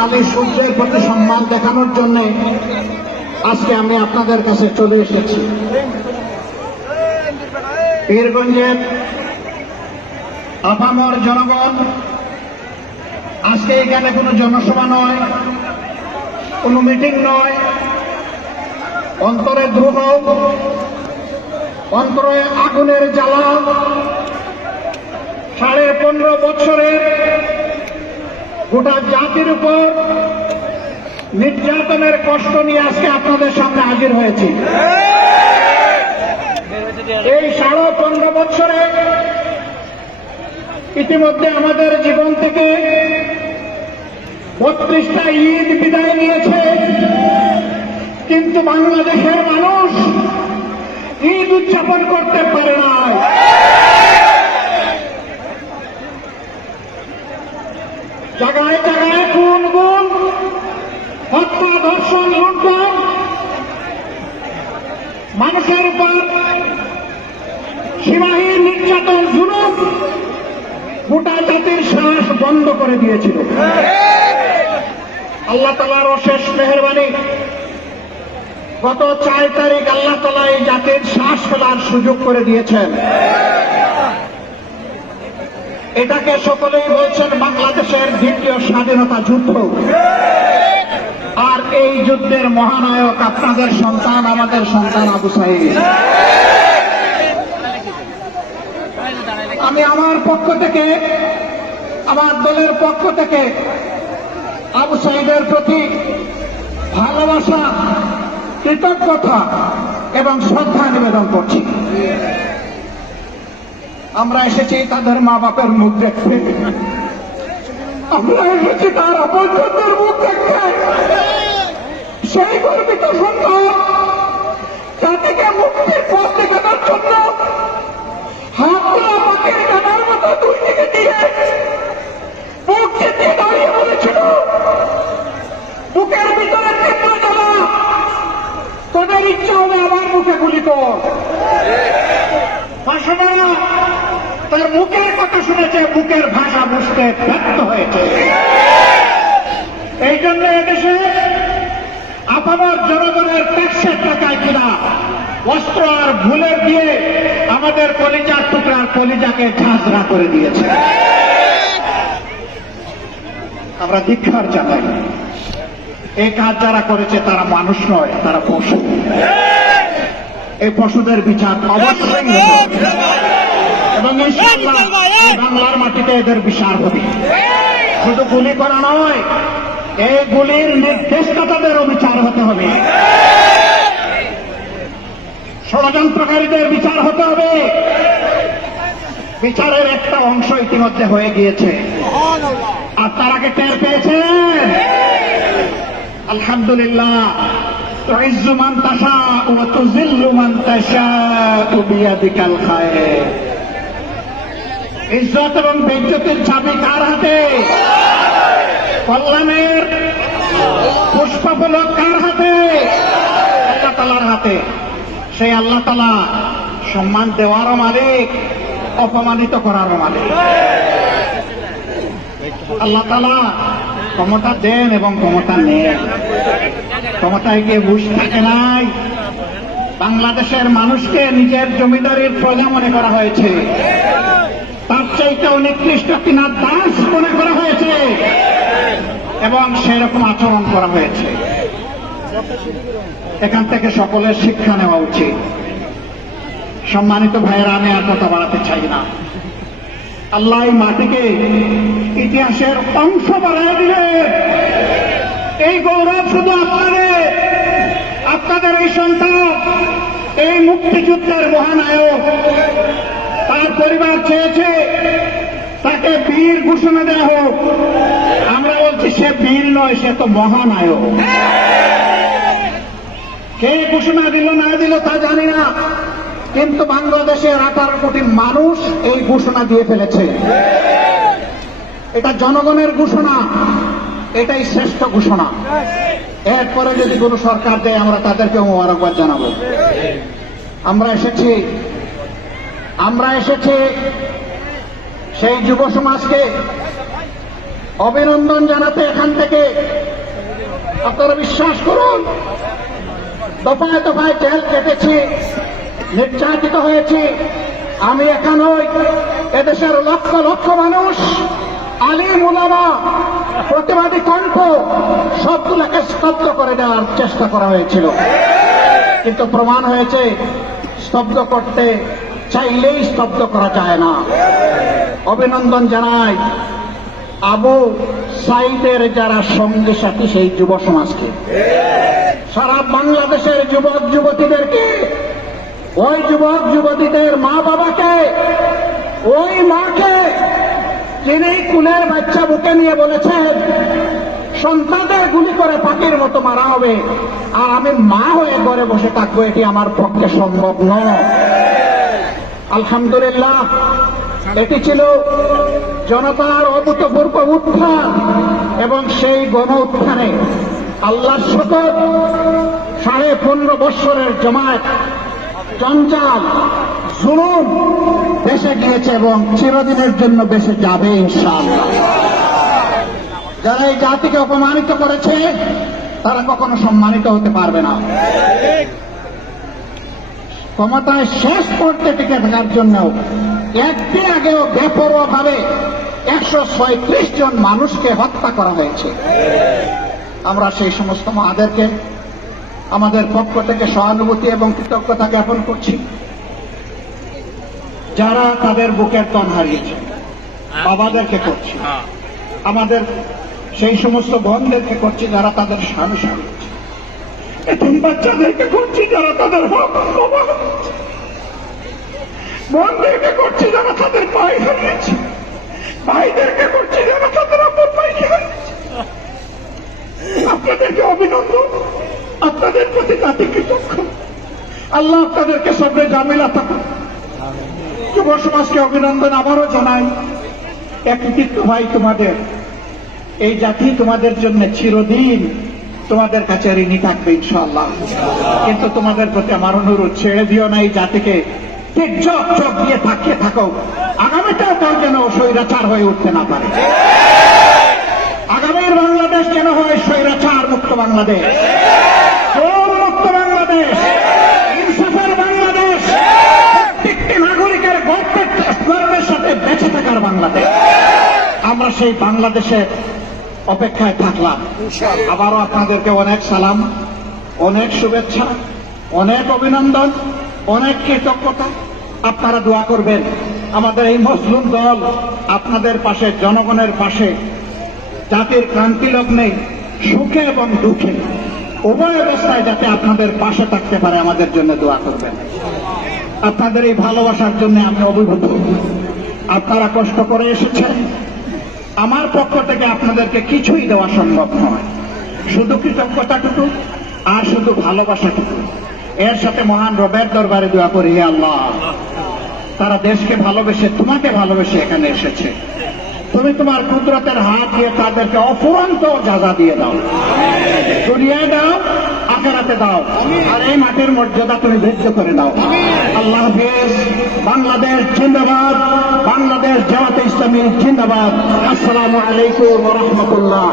খালি সূর্যের প্রতি সম্মান দেখানোর জন্য আজকে আমি আপনাদের কাছে চলে এসেছি। পীরগঞ্জের আপামর জনগণ, আজকে এখানে কোনো জনসভা নয়, কোনো মিটিং নয়, অন্তরে দ্রোহ, অন্তরে আগুনের জ্বালা, 15.5 বছরের গোটা জাতির উপর নির্যাতনের কষ্ট নিয়ে আজকে আপনাদের সামনে হাজির হয়েছি। এই 15.5 বছরে ইতিমধ্যে আমাদের জীবন থেকে 32টা ঈদ বিদায় নিয়েছে, কিন্তু বাংলাদেশের মানুষ ঈদ উদযাপন করতে পারে না। জায়গায় জায়গায় খুন গুম, হত্যা, ধর্ষণ, লুণ্ঠন, মানুষের উপর সীমাহীন নির্যাতন, জুলুম গোটা জাতির শ্বাস বন্ধ করে দিয়েছিল। আল্লাহ তাআলার অশেষ মেহেরবানি, গত 4 তারিখ আল্লাহ তাআলা এই জাতির শ্বাস ফেলার সুযোগ করে দিয়েছেন। এটাকে সকলেই বলছেন বাংলাদেশের দ্বিতীয় স্বাধীনতা যুদ্ধ। আর এই যুদ্ধের মহানায়ক আপনাদের সন্তান, আমাদের সন্তান আবু সাঈদ। আমি আমার পক্ষ থেকে, আমার দলের পক্ষ থেকে আবু সাঈদের প্রতি ভালোবাসা, কৃতজ্ঞতা এবং শ্রদ্ধা নিবেদন করছি। আমরা এসেছি তাদের মা বাপের মুখ দেখতে, আমরা এসেছি তার আপনজনদের মুখ দেখতে। সেই গর্বিত সন্তান জাতিকে মুক্তির পথ দেখানোর জন্য হাত তোলা পাখির ডানার মতো দুই দিকে দিয়ে বুক চেপে দাঁড়িয়ে বলেছিল, বুকের ভিতরে তীব্র জ্বালা, তোদের ইচ্ছা হবে আমার মুখে গুলি কর। ভাষণেরা তার মুখের কথা শুনেছে, বুকের ভাষা বুঝতে ব্যর্থ হয়েছে। এই জন্য এদেশে আপামর জনগণের ট্যাক্সের টাকায় কিনা অস্ত্র আর ভুলের দিয়ে আমাদের কলিজার টুকরার কলিজাকে ঝাঁঝরা করে দিয়েছে। আমরা ধিক্কার জানাই। এই কাজ যারা করেছে তারা মানুষ নয়, তারা পশু। এই পশুদের বিচার অবশ্যই হবে এবং ইনশাআল্লাহ বাংলার মাটিতে এদের বিচার হবে। শুধু গুলি করা নয়, এই গুলির নির্দেশদাতাদেরও বিচার হতে হবে, ষড়যন্ত্রকারীদের বিচার হতে হবে। বিচারের একটা অংশ ইতিমধ্যে হয়ে গিয়েছে, আর তার আগে টের পেয়েছেন। আলহামদুলিল্লাহ। তুইজ্জু মান তাশাউ ওয়া তুযিল্লু মান তাশাউ বিয়াদিকাল খায়র। ইজ্জত এবং বেইজ্জতির চাবি কার হাতে? কল্যাণের পুষ্পফলক কার হাতে? আল্লাহ তাআলার হাতে। সেই আল্লাহ তাআলা সম্মান দেওয়ারও মালিক, অপমানিত করারও মালিক। আল্লাহ তাআলা ক্ষমতা দেন এবং ক্ষমতা নেন। ক্ষমতায় গিয়ে ঘুষ থাকে নাই। বাংলাদেশের মানুষকে নিজের জমিদারির প্রজা মনে করা হয়েছে, তার চাইতেও নিকৃষ্ট কিনা দাস মনে করা হয়েছে এবং সেরকম আচরণ করা হয়েছে। এখান থেকে সকলের শিক্ষা নেওয়া উচিত। সম্মানিত ভাইয়েরা, আমি আর কথা বাড়াতে চাই না। আল্লাহ এই মাটিকে ইতিহাসের অংশ বানিয়ে দিলেন। এই গৌরব শুধু আপনাদের, আপনাদের এই সন্তান, এই মুক্তিযুদ্ধের মহানায়ক। তার পরিবার চেয়েছে তাকে বীর ঘোষণা দেওয়া হোক। আমরা বলছি সে বীর নয়, সে তো মহানায়ক। কে ঘোষণা দিল না দিল তা জানি না, কিন্তু বাংলাদেশের 18 কোটি মানুষ এই ঘোষণা দিয়ে ফেলেছে। এটা জনগণের ঘোষণা, এটাই শ্রেষ্ঠ ঘোষণা। এরপরে যদি কোনো সরকার দেয় আমরা তাদেরকে মোবারকবাদ জানাবো। আমরা এসেছি সেই যুব সমাজকে অভিনন্দন জানাতে এখান থেকে। আপনারা বিশ্বাস করুন, দফায় দফায় জেল কেটেছি, নির্যাতিত হয়েছি। আমি একা নই, এদেশের লক্ষ লক্ষ মানুষ, আলিম উলামা, প্রতিবাদী কণ্ঠ সবগুলোকে স্তব্ধ করে দেওয়ার চেষ্টা করা হয়েছিল, কিন্তু প্রমাণ হয়েছে স্তব্ধ করতে চাইলেই স্তব্ধ করা যায় না। অভিনন্দন জানাই আবু সাইদের যারা সঙ্গী সাথী সেই যুব সমাজকে, সারা বাংলাদেশের যুবক যুবতীদেরকে, ওই যুবক যুবতীদের মা বাবাকে, ওই মাকে যিনি কুলের বাচ্চা বুকে নিয়ে বলেছেন সন্তানদের গুলি করে পাখির মতো মারা হবে, আর আমি মা হয়ে ঘরে বসে থাকবো, এটি আমার পক্ষে সম্ভব নয়। আলহামদুলিল্লাহ, এটি ছিল জনতার অভূতপূর্ব উত্থান, এবং সেই গণ উত্থানে আল্লাহর শপথ 15.5 বৎসরের জমায়েত, জঞ্জাল, জুলুম দেশে গিয়েছে এবং চিরদিনের জন্য দেশে যাবে ইনশাআল্লাহ। যারা এই জাতিকে অপমানিত করেছে তারা কখনো সম্মানিত হতে পারবে না। ক্ষমতায় শেষ করতে টিকে থাকার জন্য একদিন আগেও বেপরোয়া ভাবে 136 জন মানুষকে হত্যা করা হয়েছে। আমরা সেই সমস্ত মাদেরকে আমাদের পক্ষ থেকে সহানুভূতি এবং কৃতজ্ঞতা জ্ঞাপন করছি, যারা তাদের বুকের তন হারিয়েছে। বাবাদেরকে করছি, আমাদের সেই সমস্ত বোনদেরকে করছি যারা তাদের স্বামী হারিয়েছে। এতিম বাচ্চাদেরকে করছি যারা তাদের হক হারিয়েছে। বোনদেরকে করছি যারা তাদের ভাই হারিয়েছে। ভাইদেরকে করছি যারা তাদের আপন ভাইকে হারিয়েছে। আপনাদেরকে অভিনন্দন, আপনাদের প্রতি জাতি কৃতজ্ঞ। আল্লাহ আপনাদেরকে সবরে জামিলা থাকুন। যুব সমাজকে অভিনন্দন আবারও জানাই। একৃতিত্ব ভাই তোমাদের, এই জাতি তোমাদের জন্য চিরদিন তোমাদের কাছে ঋণী থাকবে ইনশাআল্লাহ। কিন্তু তোমাদের প্রতি আমার অনুরোধ, ছেড়ে দিও না এই জাতিকে, ঠিক চোখ দিয়ে থাকিয়ে থাকো। আগামীটাও তার যেন স্বৈরাচার হয়ে উঠতে না পারে। আগামীর বাংলাদেশ যেন হয় স্বৈরাচার মুক্ত বাংলাদেশ, মুক্ত বাংলাদেশ, ইনসাফের বাংলাদেশ, প্রত্যেকটি নাগরিকের গর্বের সাথে বেঁচে থাকার বাংলাদেশ। আমরা সেই বাংলাদেশের অপেক্ষায় থাকলাম। আবারও আপনাদেরকে অনেক সালাম, অনেক শুভেচ্ছা, অনেক অভিনন্দন, অনেক কৃতজ্ঞতা। আপনারা দোয়া করবেন আমাদের এই মজলুম দল আপনাদের পাশে, জনগণের পাশে, জাতির ক্রান্তি লগ্নে সুখে এবং দুঃখে উভয় অবস্থায় যাতে আপনাদের পাশে থাকতে পারে আমাদের জন্য দোয়া করবেন। আপনাদের এই ভালোবাসার জন্য আমি অভিভূত। আপনারা কষ্ট করে এসেছেন, আমার পক্ষ থেকে আপনাদেরকে কিছুই দেওয়া সম্ভব নয়, শুধু কৃতজ্ঞতাটুকু আর শুধু ভালোবাসাটুকু। এর সাথে মহান রবের দরবারে দোয়া করি, হে আল্লাহ, তারা দেশকে ভালোবেসে, তোমাকে ভালোবেসে এখানে এসেছে, তুমি তোমার কুদরতের হাত দিয়ে তাদেরকে অফুরন্ত যাজা দিয়ে দাও, দুনিয়ায় দাও, আখিরাতে দাও, আর এই মাটির মর্যাদা তুমি বৃদ্ধি করে দাও। আল্লাহ হাফেজ। বাংলাদেশ জিন্দাবাদ, বাংলাদেশ জামাতে ইসলামী জিন্দাবাদ। আসসালামু আলাইকুম ওয়া রাহমাতুল্লাহ।